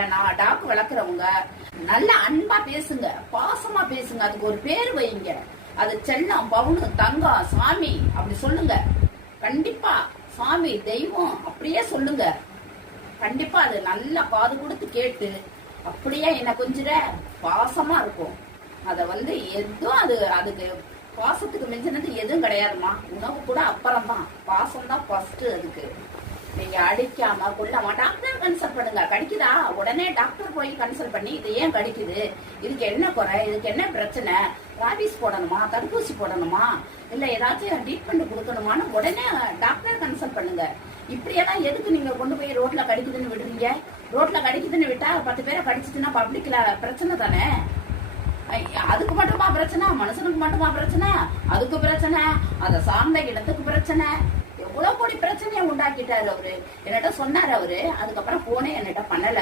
நான் டாக்கு வளர்க்குறவங்க நல்ல அன்பா பேசுங்க, பாசமா பேசுங்க, அதுக்கு ஒரு பேர் வைங்க. அது செல்லம், பவுனு, தங்கம், சாமி அப்படி சொல்லுங்க. கண்டிப்பா சாமி, தெய்வம் அப்படியே சொல்லுங்க. கண்டிப்பா அது நல்லா காது கொடுத்து கேட்டு அப்படியே என்ன கொஞ்சிட பாசமா இருக்கும். அத எதுவும் அதுக்கு பாசத்துக்கு மிஞ்சினது எதுவும் கிடையாதுமா. உணவு கூட அப்புறம் தான், பாசம் தான் ஃபர்ஸ்ட். அதுக்கு நீங்க அடிக்காம கொள்ளாம டாக்டர் கன்சல்ட் பண்ணுங்க. கடிக்குதா உடனே டாக்டர் போய் கன்சல்ட் பண்ணி இது ஏன் கடிக்குது, இதுக்கு என்ன குறை, இதுக்கு என்ன பிரச்சனை, ராபிஸ் போடணுமா, தடுப்பூசி போடணுமா, இல்ல ஏதாச்சும் ட்ரீட்மெண்ட் கொடுக்கணுமான்னு உடனே டாக்டர் கன்சல்ட் பண்ணுங்க. இப்படியெல்லாம் எதுக்கு நீங்க கொண்டு போய் ரோட்ல கடிக்குதுன்னு விடுறீங்க? ரோட்ல கடிக்குதுன்னு விட்டா 10 பேரை கடிச்சிட்டுன்னா பப்ளிக்ல பிரச்சனை தானே. அதுக்கு மட்டுமா பிரச்சனை, மனுஷனுக்கு மட்டுமா பிரச்சனை, அதுக்கு பிரச்சனை, அதை சார்ந்த இடத்துக்கு பிரச்சனை, எவ்வளவு கோடி பிரச்சனையை உண்டாக்கிட்டாரு அவரு. என்கிட்ட சொன்னாரு அவரு. அதுக்கப்புறம் போனே என்கிட்ட பண்ணல.